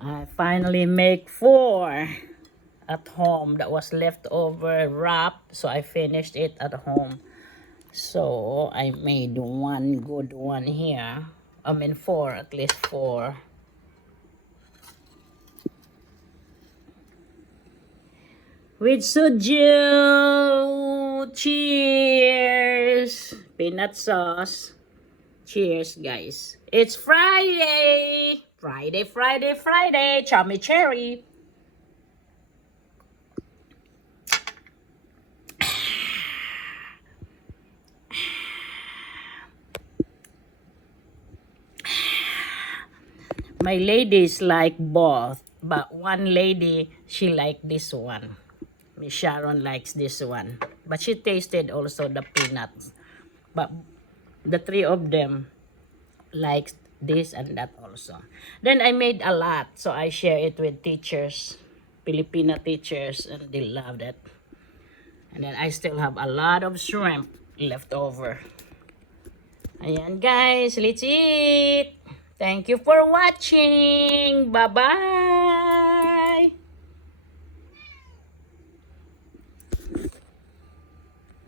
I finally make 4 at home. That was leftover wrap, so I finished it at home. So I made one good one here. I mean 4, at least 4. With soju. Cheers. Peanut sauce. Cheers, guys. It's Friday. Friday, Friday, Friday. Chummy cherry. My ladies like both, but one lady, she like this one. Miss Sharon likes this one, but she tasted also the peanuts. But the 3 of them likes this and that also. Then I made a lot, so I share it with teachers, Filipino teachers, and they loved it. And then I still have a lot of shrimp left over. Ayan guys, let's eat! Thank you for watching! Bye-bye!